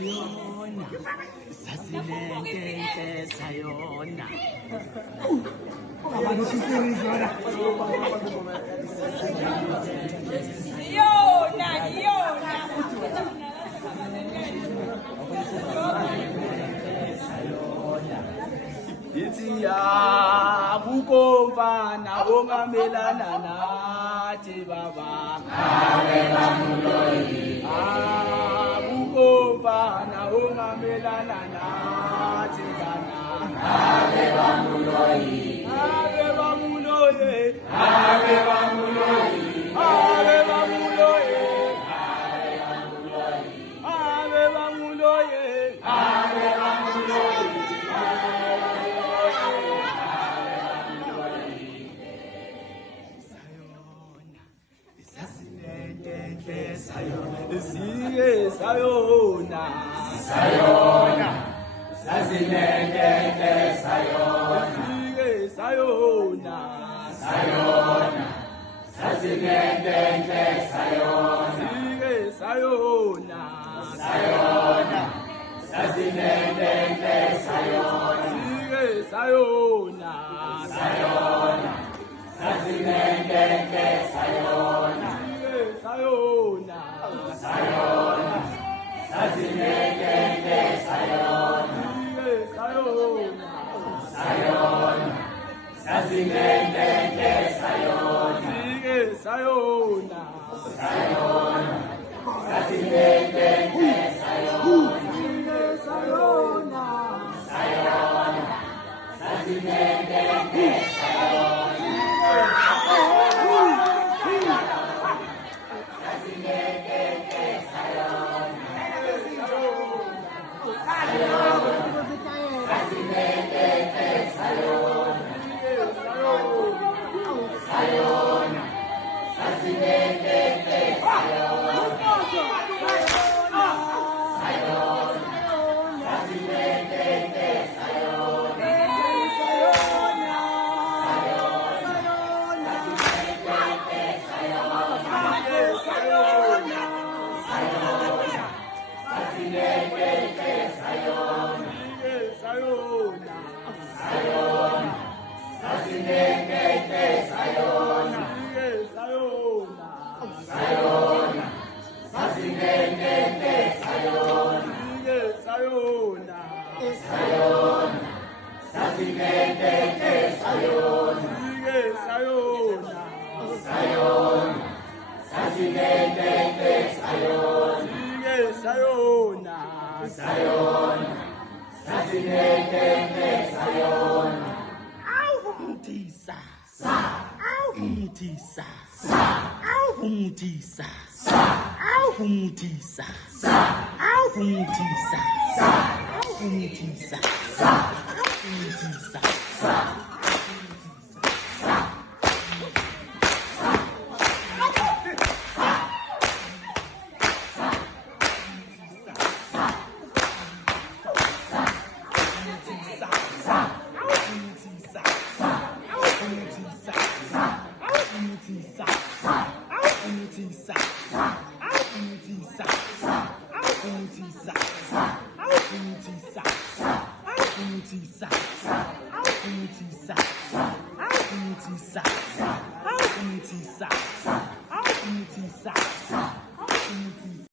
sayona sasilente sayona ithi ya kukomfana ongamelana nathi baba kukomfana ongamelana nathi bana ave bamuloyi ave bamuloyi ave bamuloyi ave bamuloyi ave bamuloyi ave bamuloyi siye sayona sayona sasilente sayona siye sayona sayona sasilente sayona siye sayona sayona sasilente sayona siye sayona sayona sasilente sayona sayona sayona sasilente sayona sayona sayona sasilente sayona sayona sayona sasilente sayona sayona sayona sasilente Sa